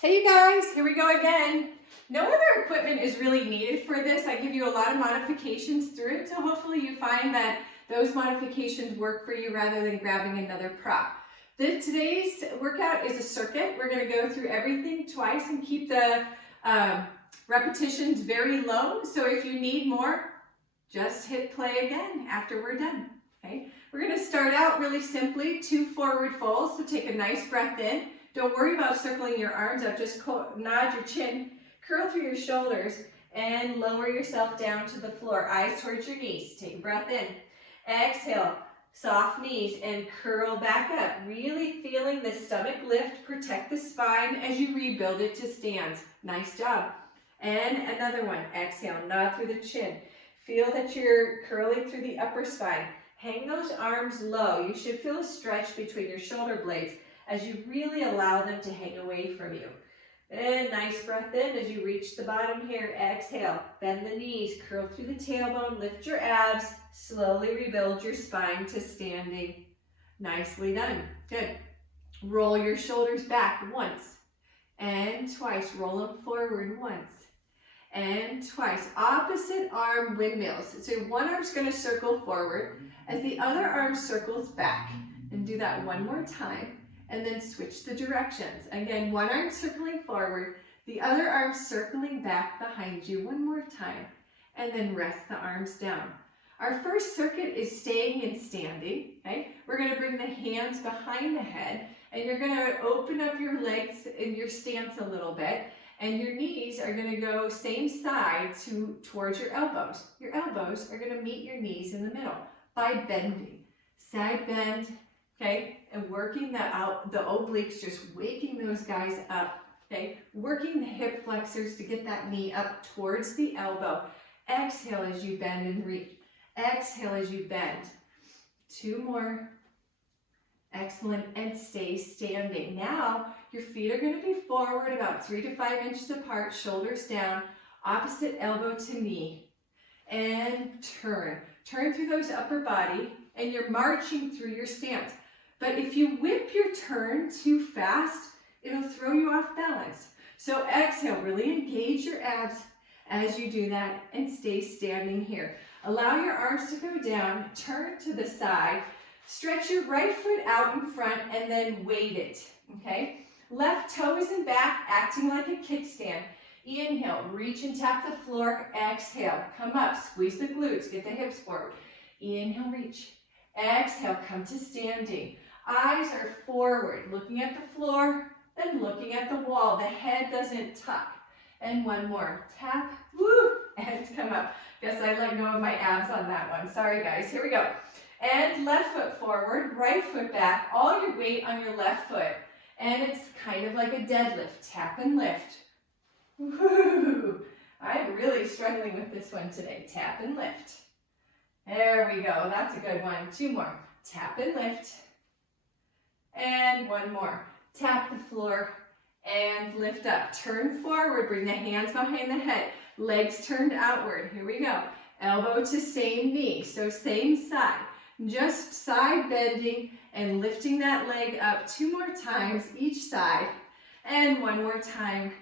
Hey you guys, here we go again. No other equipment is really needed for this. I give you a lot of modifications through it, so hopefully you find that those modifications work for you rather than grabbing another prop. Today's workout is a circuit. We're going to go through everything twice and keep the repetitions very low. So if you need more, just hit play again after we're done. Okay? We're going to start out really simply, 2 forward folds. So take a nice breath in. Don't worry about circling your arms up, just nod your chin, curl through your shoulders, and lower yourself down to the floor, eyes towards your knees. Take a breath in. Exhale, soft knees, and curl back up. Really feeling the stomach lift, protect the spine as you rebuild it to stands. Nice job. And another one. Exhale, nod through the chin. Feel that you're curling through the upper spine. Hang those arms low. You should feel a stretch between your shoulder blades as you really allow them to hang away from you. And nice breath in as you reach the bottom here. Exhale, bend the knees, curl through the tailbone, lift your abs, slowly rebuild your spine to standing. Nicely done. Good. Roll your shoulders back once and twice. Roll them forward once and twice. Opposite arm windmills. So one arm's going to circle forward as the other arm circles back. And do that one more time. And then switch the directions. Again, one arm circling forward, the other arm circling back behind you one more time, and then rest the arms down. Our first circuit is staying in standing, okay? We're gonna bring the hands behind the head, and you're gonna open up your legs in your stance a little bit, and your knees are gonna go same side towards your elbows. Your elbows are gonna meet your knees in the middle by bending. Side bend, okay, and working that out, the obliques, just waking those guys up, okay? Working the hip flexors to get that knee up towards the elbow. Exhale as you bend and reach. Exhale as you bend. 2 more. Excellent, and stay standing. Now, your feet are gonna be forward about 3 to 5 inches apart, shoulders down, opposite elbow to knee. And turn. Turn through those upper body, and you're marching through your stance. But if you whip your turn too fast, it'll throw you off balance. So exhale, really engage your abs as you do that and stay standing here. Allow your arms to go down, turn to the side, stretch your right foot out in front and then weight it, okay? Left toe is in back, acting like a kickstand. Inhale, reach and tap the floor. Exhale, come up, squeeze the glutes, get the hips forward. Inhale, reach. Exhale, come to standing. Eyes are forward, looking at the floor, then looking at the wall. The head doesn't tuck. And one more. Tap, woo, and come up. Guess I let go of my abs on that one. Sorry, guys. Here we go. And left foot forward, right foot back. All your weight on your left foot. And it's kind of like a deadlift. Tap and lift. Woo! I'm really struggling with this one today. Tap and lift. There we go. That's a good one. 2 more. Tap and lift. And 1 more. Tap the floor and lift up. Turn forward. Bring the hands behind the head. Legs turned outward. Here we go. Elbow to same knee. So same side. Just side bending and lifting that leg up 2 more times each side. And 1 more time.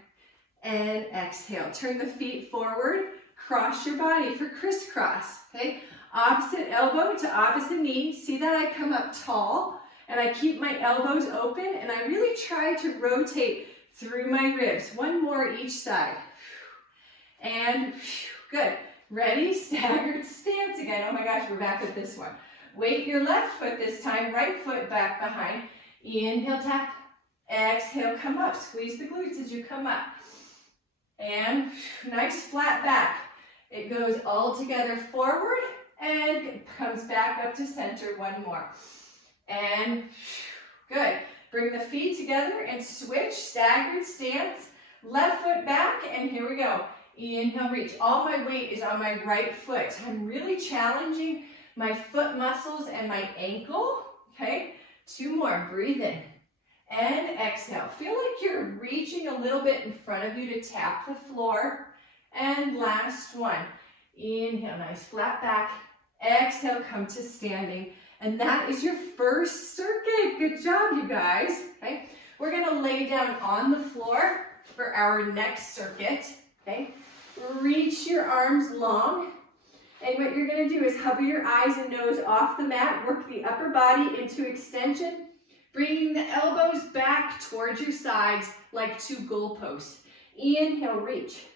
And exhale. Turn the feet forward. Cross your body for crisscross. Okay? Opposite elbow to opposite knee. See that I come up tall and I keep my elbows open and I really try to rotate through my ribs. 1 more each side. And good. Ready? Staggered stance again. Oh my gosh, we're back at this one. Weight your left foot this time. Right foot back behind. Inhale, tap. Exhale, come up. Squeeze the glutes as you come up. And nice flat back. It goes all together forward and comes back up to center. 1 more. And good. Bring the feet together and switch. Staggered stance. Left foot back, and here we go. Inhale, reach. All my weight is on my right foot. I'm really challenging my foot muscles and my ankle. Okay? 2 more. Breathe in. And exhale. Feel like you're reaching a little bit in front of you to tap the floor. And last one. Inhale, nice flat back. Exhale, come to standing. And that is your first circuit. Good job, you guys. Okay? We're gonna lay down on the floor for our next circuit, okay? Reach your arms long, and what you're gonna do is hover your eyes and nose off the mat, work the upper body into extension, bringing the elbows back towards your sides like two goalposts. Inhale, reach.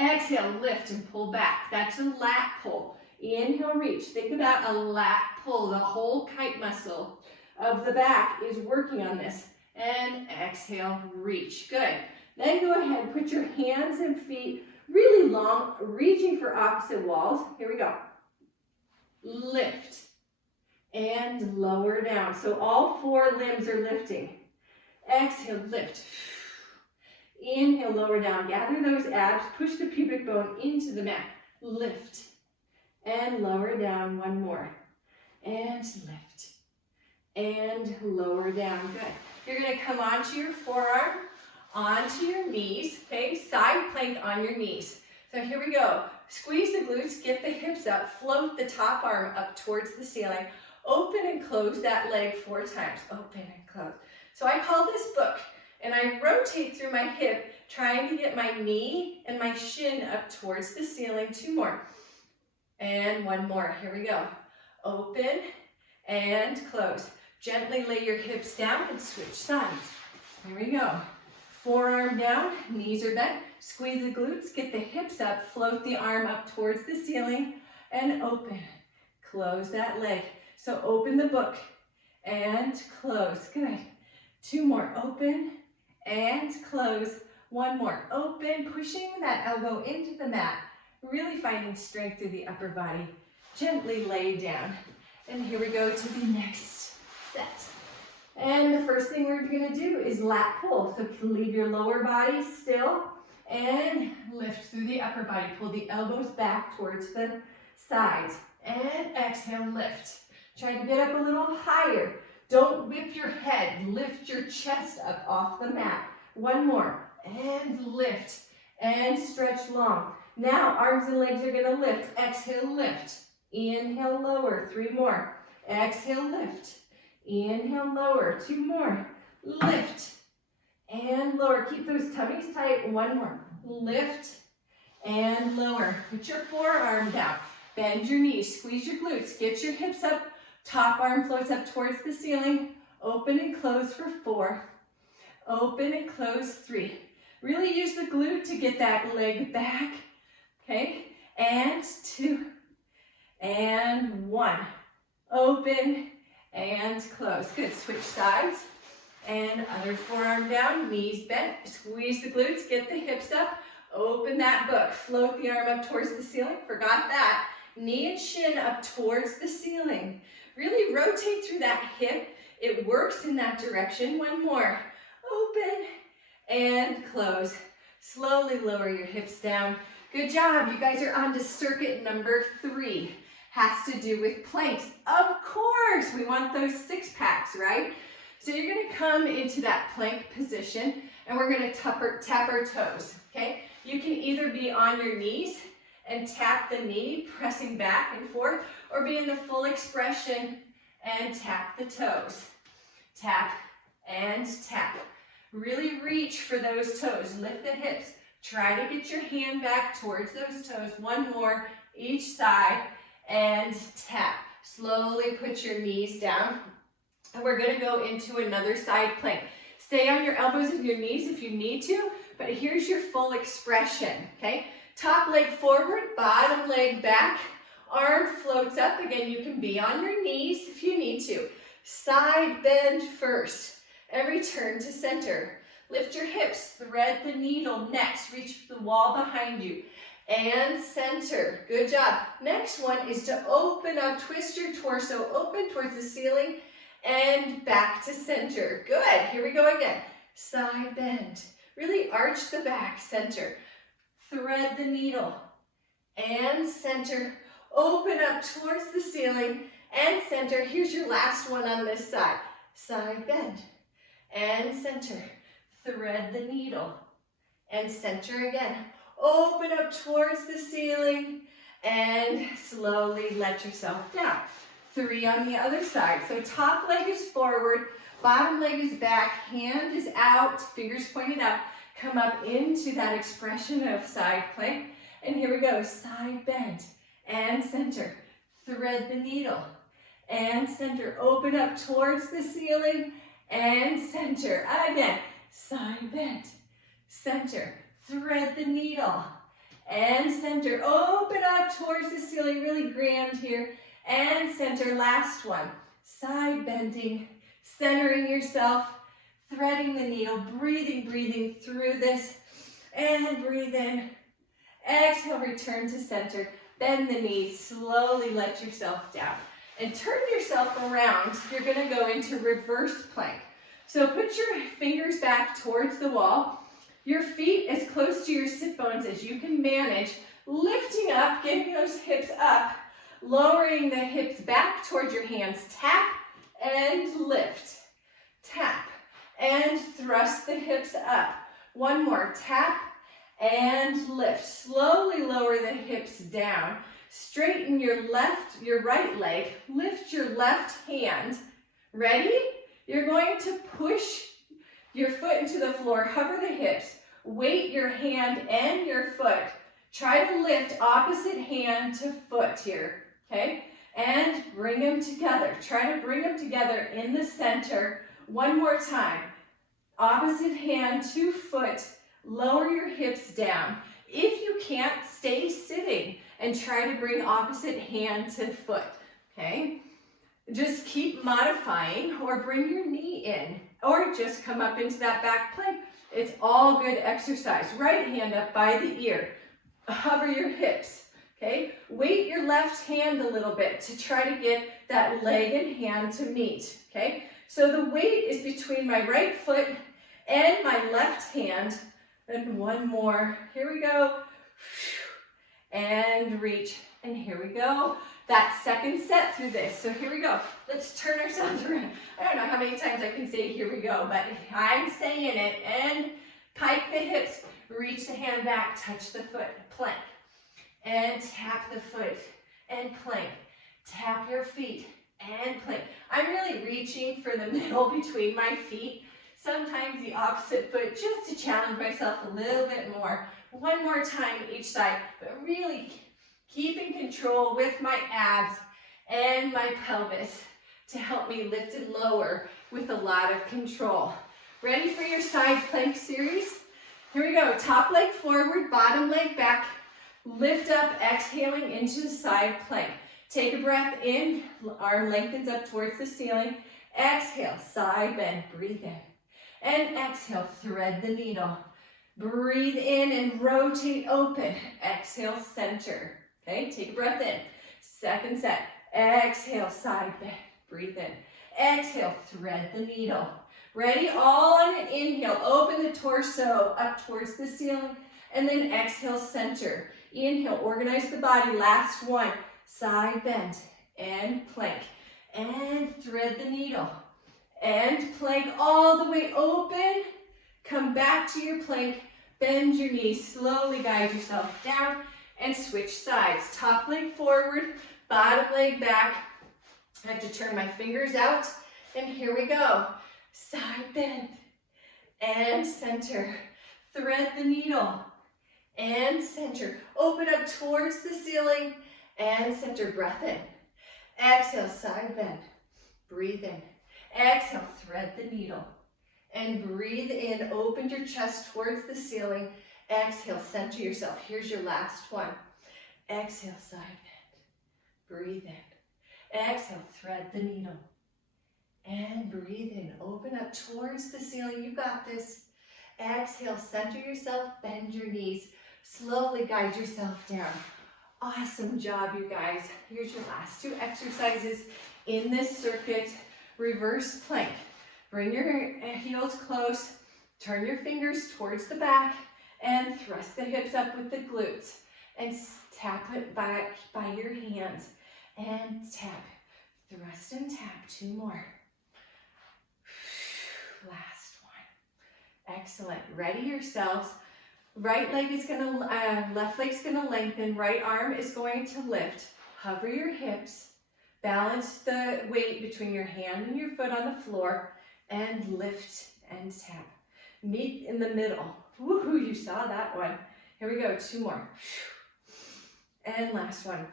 Exhale, lift and pull back. That's a lat pull. Inhale, reach. Think about a lat pull. The whole kite muscle of the back is working on this. And exhale, reach. Good. Then go ahead, put your hands and feet really long, reaching for opposite walls. Here we go. Lift and lower down. So all four limbs are lifting. Exhale, lift. Inhale, lower down. Gather those abs, push the pubic bone into the mat. Lift and lower down. One more. And lift and lower down. Good. You're going to come onto your forearm, onto your knees, okay? Side plank on your knees. So here we go. Squeeze the glutes, get the hips up, float the top arm up towards the ceiling. Open and close that leg 4 times. Open and close. So I call this book, and I rotate through my hip, trying to get my knee and my shin up towards the ceiling. 2 more. And 1 more. Here we go. Open and close. Gently lay your hips down and switch sides. Here we go. Forearm down, knees are bent. Squeeze the glutes, get the hips up, float the arm up towards the ceiling, and open. Close that leg. So open the book and close. Good. 2 more. Open and close. 1 more. Open, pushing that elbow into the mat. Really finding strength through the upper body. Gently lay down. And here we go to the next set. And the first thing we're going to do is lat pull. So leave your lower body still and lift through the upper body. Pull the elbows back towards the sides. And exhale, lift. Try to get up a little higher. Don't whip your head. Lift your chest up off the mat. 1 more. And lift. And stretch long. Now arms and legs are going to lift. Exhale, lift. Inhale, lower. 3 more. Exhale, lift. Inhale, lower. 2 more. Lift. And lower. Keep those tummies tight. 1 more. Lift. And lower. Put your forearm down. Bend your knees. Squeeze your glutes. Get your hips up. Top arm floats up towards the ceiling. Open and close for 4. Open and close 3. Really use the glute to get that leg back. Okay. And 2. And 1. Open and close. Good. Switch sides. And other forearm down, knees bent. Squeeze the glutes, get the hips up. Open that book. Float the arm up towards the ceiling. Forgot that. Knee and shin up towards the ceiling. Really rotate through that hip. It works in that direction. 1 more. Open and close. Slowly lower your hips down. Good job. You guys are on to circuit number 3. Has to do with planks. Of course, we want those 6-packs, right? So you're going to come into that plank position, and we're going to tap our toes, okay? You can either be on your knees and tap the knee, pressing back and forth, or be in the full expression and tap the toes. Tap and tap. Really reach for those toes. Lift the hips. Try to get your hand back towards those toes. 1 more each side, and tap. Slowly put your knees down. And we're going to go into another side plank. Stay on your elbows and your knees if you need to, but here's your full expression, okay? Top leg forward, bottom leg back, arm floats up. Again, you can be on your knees if you need to. Side bend first. Every turn to center. Lift your hips, thread the needle. Next, reach the wall behind you. And center. Good job. Next one is to open up, twist your torso, open towards the ceiling, and back to center. Good. Here we go again. Side bend. Really arch the back, center. Thread the needle. And center. Open up towards the ceiling and center. Here's your last one on this side. Side bend. And center. Thread the needle. And center again. Open up towards the ceiling and slowly let yourself down. 3 on the other side. So top leg is forward, Bottom leg is back, hand is out, fingers pointed out. Come up into that expression of side plank. And here we go, side bend and center. Thread the needle and center. Open up towards the ceiling and center. Again, side bend, center. Thread the needle and center. Open up towards the ceiling, really grand here. And center, last one. Side bending, centering yourself, threading the needle, breathing through this. And breathe in. Exhale, return to center. Bend the knees, slowly let yourself down. And turn yourself around. You're gonna go into reverse plank. So put your fingers back towards the wall. Your feet as close to your sit bones as you can manage. Lifting up, getting those hips up. Lowering the hips back towards your hands. Tap and lift. Tap and thrust the hips up. One more, tap and lift. Slowly lower the hips down. Straighten your right leg. Lift your left hand. Ready? You're going to push your foot into the floor. Hover the hips. Weight your hand and your foot. Try to lift opposite hand to foot here. Okay? And bring them together. Try to bring them together in the center. One more time. Opposite hand to foot. Lower your hips down. If you can't, stay sitting and try to bring opposite hand to foot, okay? Just keep modifying or bring your knee in or just come up into that back plank. It's all good exercise. Right hand up by the ear. Hover your hips, okay? Weight your left hand a little bit to try to get that leg and hand to meet, okay? So the weight is between my right foot and my left hand. And one more. Here we go. And reach. And here we go. That second set through this. So here we go. Let's turn ourselves around. I don't know how many times I can say here we go, but I'm saying it. And pike the hips. Reach the hand back. Touch the foot. Plank. And tap the foot. And plank. Tap your feet. And plank. I'm really reaching for the middle between my feet. Sometimes the opposite foot, just to challenge myself a little bit more. One more time each side, but really keeping control with my abs and my pelvis to help me lift and lower with a lot of control. Ready for your side plank series? Here we go. Top leg forward, bottom leg back. Lift up, exhaling into the side plank. Take a breath in, arm lengthens up towards the ceiling. Exhale, side bend, breathe in. And exhale, thread the needle. Breathe in and rotate open. Exhale, center. Okay, take a breath in. Second set. Exhale, side bend. Breathe in. Exhale, thread the needle. Ready? All on an inhale. Open the torso up towards the ceiling. And then exhale, center. Inhale, organize the body. Last one. Side bend and plank. And thread the needle. And plank all the way open. Come back to your plank. Bend your knees. Slowly guide yourself down and switch sides. Top leg forward, bottom leg back. I have to turn my fingers out. And here we go. Side bend and center. Thread the needle and center. Open up towards the ceiling and center. Breath in. Exhale, side bend. Breathe in. Exhale, thread the needle. And breathe in, open your chest towards the ceiling. Exhale, center yourself. Here's your last one. Exhale, side bend. Breathe in. Exhale, thread the needle. And breathe in, open up towards the ceiling. You got this. Exhale, center yourself, bend your knees. Slowly guide yourself down. Awesome job, you guys. Here's your last two exercises in this circuit. Reverse plank. Bring your heels close, turn your fingers towards the back, and thrust the hips up with the glutes. And tap it back by your hands. And tap. Thrust and tap. Two more. Last one. Excellent. Ready yourselves. Right leg is left leg's gonna lengthen. Right arm is going to lift. Hover your hips. Balance the weight between your hand and your foot on the floor. and lift and tap. Meet in the middle. Woohoo, you saw that one. Here we go, 2 more. And last one.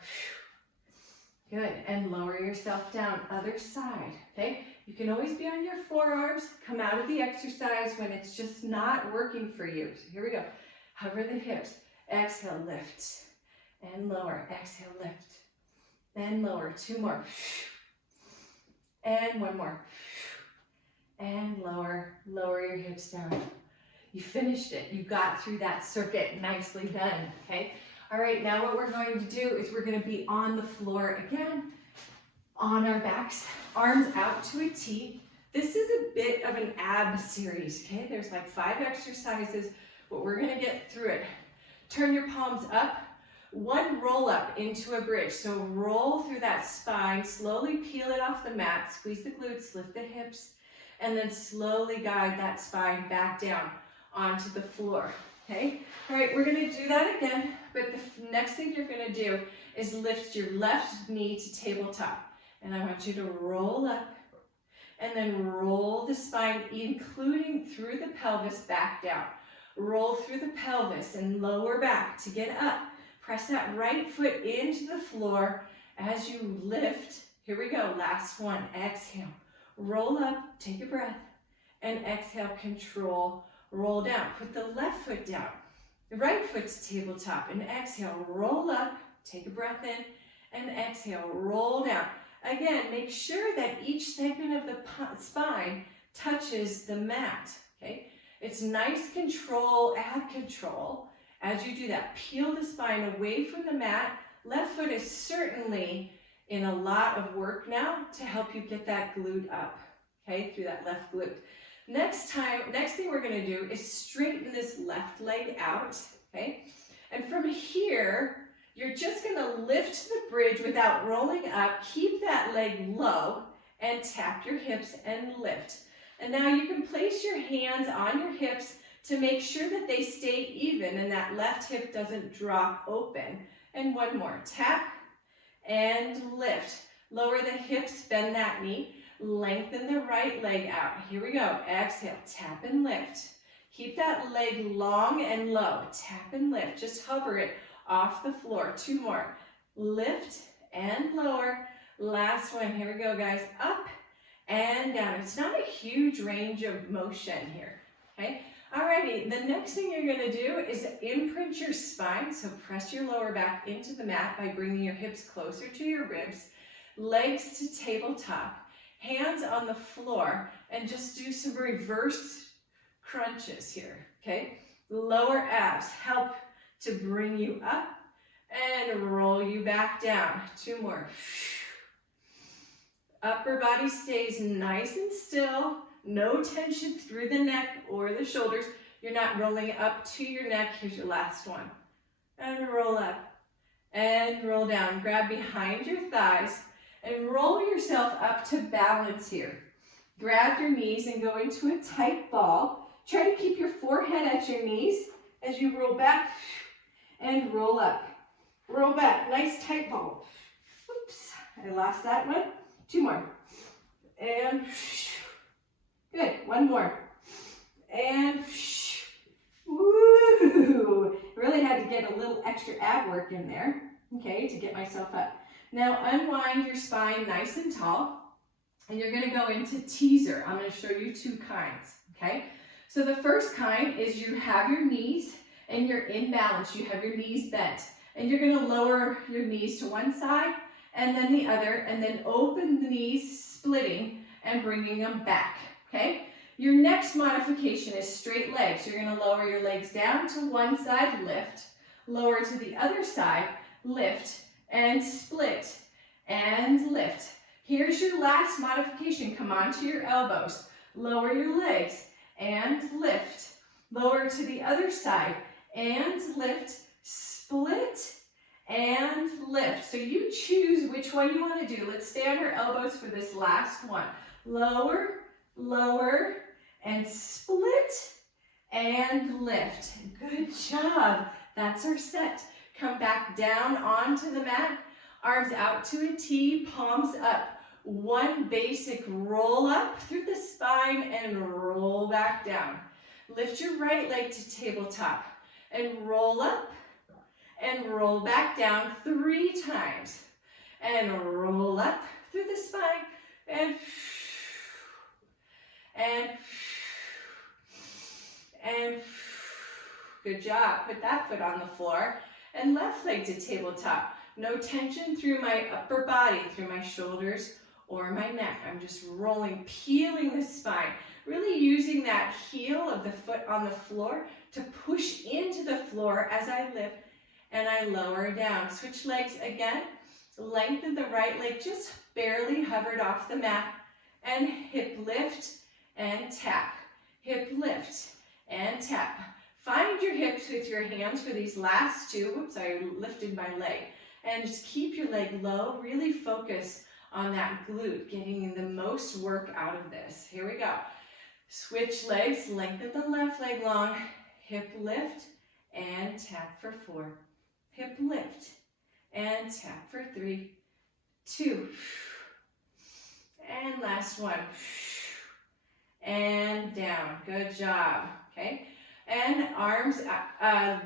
Good, and lower yourself down, other side, okay? You can always be on your forearms, come out of the exercise when it's just not working for you. So here we go. Hover the hips, exhale, lift, and lower, exhale, lift, and lower. 2 more. And 1 more. And lower, lower your hips down. You finished it. You got through that circuit. Nicely done, okay? All right, now what we're going to do is we're going to be on the floor again, on our backs, arms out to a T. This is a bit of an ab series, okay? There's like 5 exercises, but we're going to get through it. Turn your palms up, 1 roll up into a bridge. So roll through that spine, slowly peel it off the mat, squeeze the glutes, lift the hips, and then slowly guide that spine back down onto the floor, okay? All right, we're gonna do that again, but the next thing you're gonna do is lift your left knee to tabletop. And I want you to roll up and then roll the spine, including through the pelvis back down. Roll through the pelvis and lower back to get up. Press that right foot into the floor as you lift. Here we go, last one, exhale. Roll up, take a breath, and exhale, control, roll down. Put the left foot down, the right foot to tabletop, and exhale, roll up, take a breath in, and exhale, roll down. Again, make sure that each segment of the spine touches the mat, okay? It's nice control, ab control. As you do that, peel the spine away from the mat. Left foot is certainly in a lot of work now to help you get that glute up, okay, through that left glute. Next thing we're gonna do is straighten this left leg out, okay? And from here, you're just gonna lift the bridge without rolling up, keep that leg low, and tap your hips and lift. And now you can place your hands on your hips to make sure that they stay even and that left hip doesn't drop open. And 1 more, tap and lift. Lower the hips, bend that knee, lengthen the right leg out. Here we go, exhale, tap and lift. Keep that leg long and low, tap and lift. Just hover it off the floor. 2 more, lift and lower. Last one, here we go guys, up and down. It's not a huge range of motion here, okay? Alrighty, the next thing you're gonna do is imprint your spine, so press your lower back into the mat by bringing your hips closer to your ribs, legs to tabletop, hands on the floor, and just do some reverse crunches here, okay? Lower abs help to bring you up and roll you back down. 2 more. Upper body stays nice and still. No tension through the neck or the shoulders. You're not rolling up to your neck. Here's your last one. And roll up and roll down. Grab behind your thighs and roll yourself up to balance here. Grab your knees and go into a tight ball. Try to keep your forehead at your knees as you roll back and roll up. Roll back, nice tight ball. Oops, I lost that one. 2 more. And good, 1 more. And woo! Really had to get a little extra ab work in there, okay, to get myself up. Now unwind your spine nice and tall, and you're gonna go into teaser. I'm gonna show you 2 kinds, okay? So the first kind is you have your knees and you're in balance. You have your knees bent, and you're gonna lower your knees to one side and then the other, and then open the knees, splitting and bringing them back, okay? Your next modification is straight legs. You're gonna lower your legs down to one side, lift, lower to the other side, lift, and split, and lift. Here's your last modification. Come onto your elbows, lower your legs, and lift. Lower to the other side, and lift, split, and lift. So you choose which one you want to do. Let's stay on our elbows for this last one. Lower, lower, and split, and lift. Good job. That's our set. Come back down onto the mat, arms out to a T, palms up. one basic roll up through the spine and roll back down. Lift your right leg to tabletop and roll up and roll back down 3 times. And roll up through the spine and good job. Put that foot on the floor and left leg to tabletop. No tension through my upper body, through my shoulders or my neck. I'm just rolling, peeling the spine, really using that heel of the foot on the floor to push into the floor as I lift and I lower down. Switch legs again. Lengthen the right leg, just barely hovered off the mat, and hip lift and tap. Hip lift and tap. Find your hips with your hands for these last 2. Whoops, I lifted my leg. And just keep your leg low. Really focus on that glute, getting the most work out of this. Here we go. Switch legs, lengthen the left leg long. Hip lift and tap for 4. Hip lift and tap for 3, 2. And last one. And down. Good job. Okay. And arms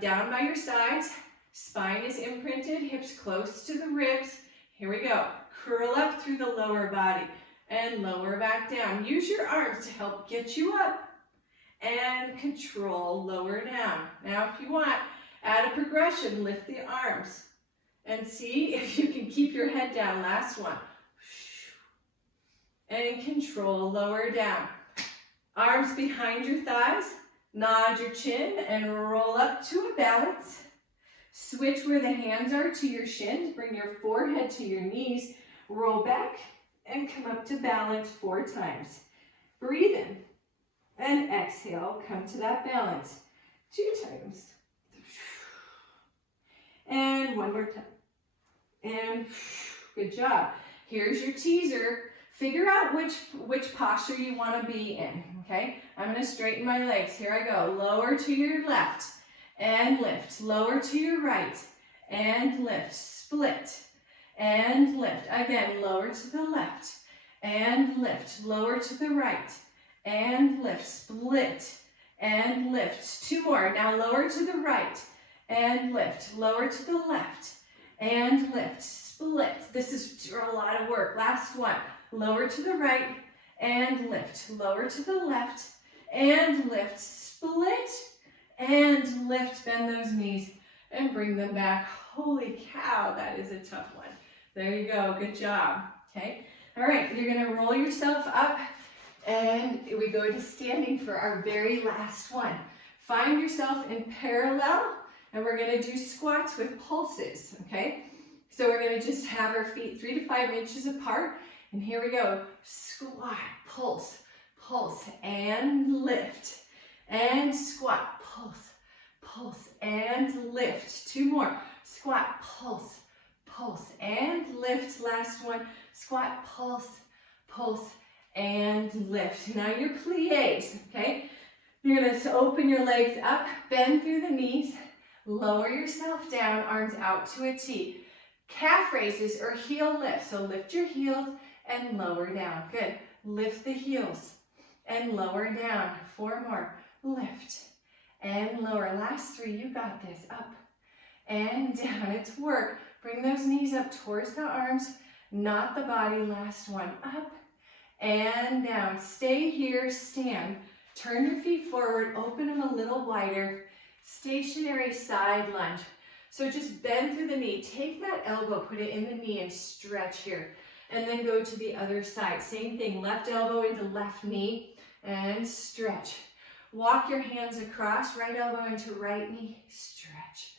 down by your sides. Spine is imprinted. Hips close to the ribs. Here we go. Curl up through the lower body and lower back down. Use your arms to help get you up and control lower down. Now, if you want, add a progression. Lift the arms and see if you can keep your head down. Last one. And control lower down. Arms behind your thighs. Nod your chin and roll up to a balance. Switch where the hands are to your shins. Bring your forehead to your knees. Roll back and come up to balance 4 times. Breathe in and exhale. Come to that balance 2 times. And one more time. And good job. Here's your teaser. Figure out which posture you want to be in, okay? I'm going to straighten my legs. Here I go. Lower to your left and lift. Lower to your right and lift. Split and lift. Again, lower to the left and lift. Lower to the right and lift. Split and lift. 2 more. Now lower to the right and lift. Lower to the left and lift. Split. This is a lot of work. Last one. Lower to the right and lift. Lower to the left and lift. Split and lift. Bend those knees and bring them back. Holy cow, that is a tough one. There you go. Good job. Okay. All right. You're going to roll yourself up and we go to standing for our very last one. Find yourself in parallel and we're going to do squats with pulses. Okay. So we're going to just have our feet 3 to 5 inches apart. And here we go. Squat, pulse, pulse, and lift. And squat, pulse, pulse, and lift. 2 more. Squat, pulse, pulse, and lift. Last one. Squat, pulse, pulse, and lift. Now your plies, okay? You're going to open your legs up, bend through the knees, lower yourself down, arms out to a T. Calf raises or heel lifts. So lift your heels and lower down. Good. Lift the heels and lower down. 4 more. Lift and lower. Last 3. You got this. Up and down. It's work. Bring those knees up towards the arms, not the body. Last one. Up and down. Stay here. Stand. Turn your feet forward. Open them a little wider. Stationary side lunge. So just bend through the knee. Take that elbow, put it in the knee and stretch here. And then go to the other side. Same thing, left elbow into left knee and stretch. Walk your hands across, right elbow into right knee, stretch.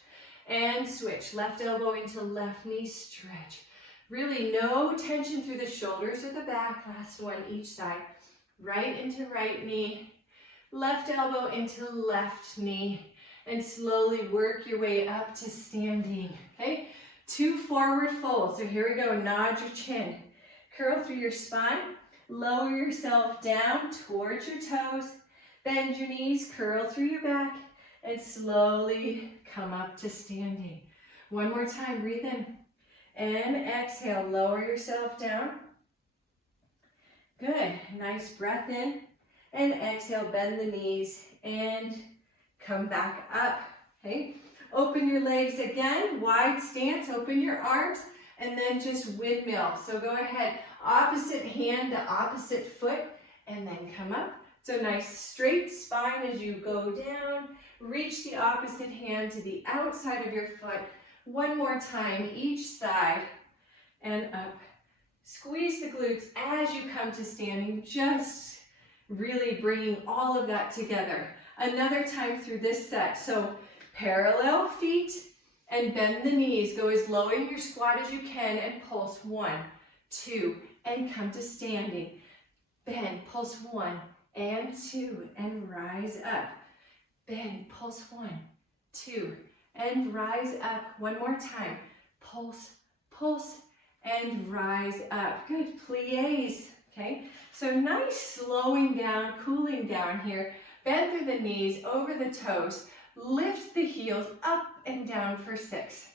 And switch, left elbow into left knee, stretch. Really no tension through the shoulders or the back. Last one, each side. Right into right knee, left elbow into left knee. And slowly work your way up to standing, okay? 2 forward folds. So here we go. Nod your chin. Curl through your spine. Lower yourself down towards your toes. Bend your knees. Curl through your back. And slowly come up to standing. One more time. Breathe in. And exhale. Lower yourself down. Good. Nice breath in. And exhale, bend the knees and come back up. Okay. Open your legs again, wide stance, open your arms, and then just windmill. So go ahead, opposite hand to opposite foot, and then come up. So nice straight spine as you go down. Reach the opposite hand to the outside of your foot. One more time, each side, and up. Squeeze the glutes as you come to standing, just really bringing all of that together. Another time through this set. So parallel feet and bend the knees. Go as low in your squat as you can and pulse 1, 2, and come to standing. Bend, pulse 1 and 2, and rise up. Bend, pulse 1, 2, and rise up. One more time. Pulse, pulse, and rise up. Good, plies, okay? So nice slowing down, cooling down here. Bend through the knees, over the toes. Lift the heels up and down for 6.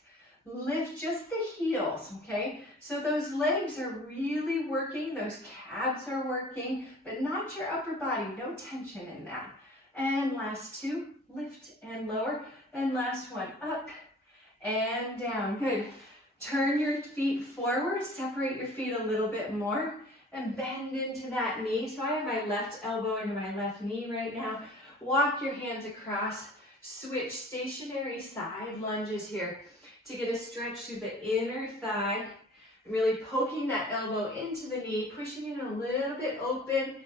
Lift just the heels, okay? So those legs are really working, those calves are working, but not your upper body, no tension in that. And last 2, lift and lower. And last one, up and down. Good. Turn your feet forward, separate your feet a little bit more, and bend into that knee. So I have my left elbow into my left knee right now. Walk your hands across, switch stationary side lunges here to get a stretch through the inner thigh, really poking that elbow into the knee, pushing it a little bit open,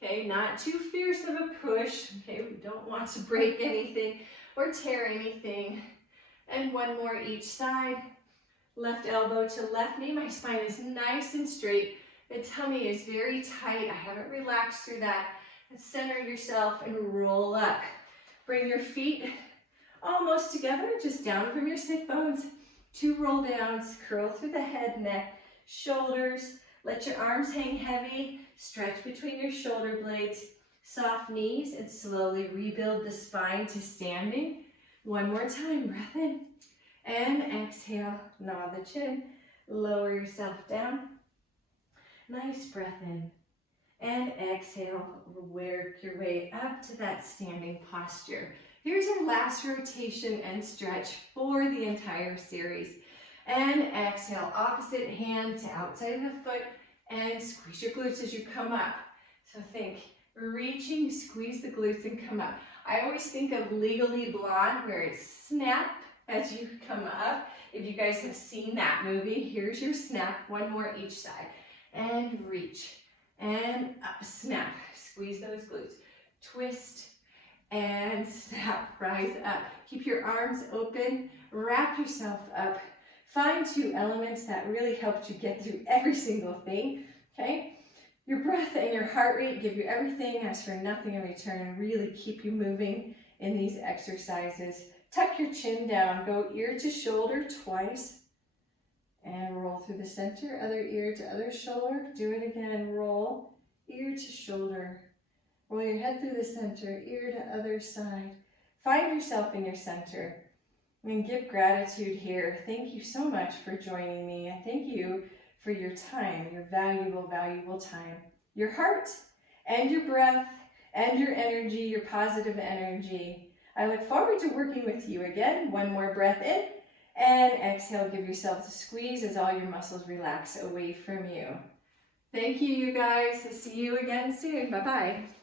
okay, not too fierce of a push, okay, we don't want to break anything or tear anything. And one more each side. Left elbow to left knee. My spine is nice and straight. The tummy is very tight. I haven't relaxed through that. And center yourself and roll up. Bring your feet almost together, just down from your sit bones. 2 roll downs. Curl through the head, neck, shoulders. Let your arms hang heavy. Stretch between your shoulder blades. Soft knees, and slowly rebuild the spine to standing. One more time. Breath in. And exhale, gnaw the chin, lower yourself down. Nice breath in. And exhale, work your way up to that standing posture. Here's our last rotation and stretch for the entire series. And exhale, opposite hand to outside of the foot, and squeeze your glutes as you come up. So think, reaching, squeeze the glutes and come up. I always think of Legally Blonde, where it's snap as you come up. If you guys have seen that movie, here's your snap. One more each side. And reach. And up, snap. Squeeze those glutes. Twist and snap. Rise up. Keep your arms open. Wrap yourself up. Find 2 elements that really helped you get through every single thing. Okay? Your breath and your heart rate give you everything. Ask for nothing in return. Really keep you moving in these exercises. Tuck your chin down, go ear to shoulder twice, and roll through the center, other ear to other shoulder. Do it again, roll, ear to shoulder. Roll your head through the center, ear to other side. Find yourself in your center, and give gratitude here. Thank you so much for joining me, and thank you for your time, your valuable, valuable time. Your heart, and your breath, and your energy, your positive energy. I look forward to working with you again. One more breath in, and exhale, give yourself a squeeze as all your muscles relax away from you. Thank you, you guys. See you again soon. Bye-bye.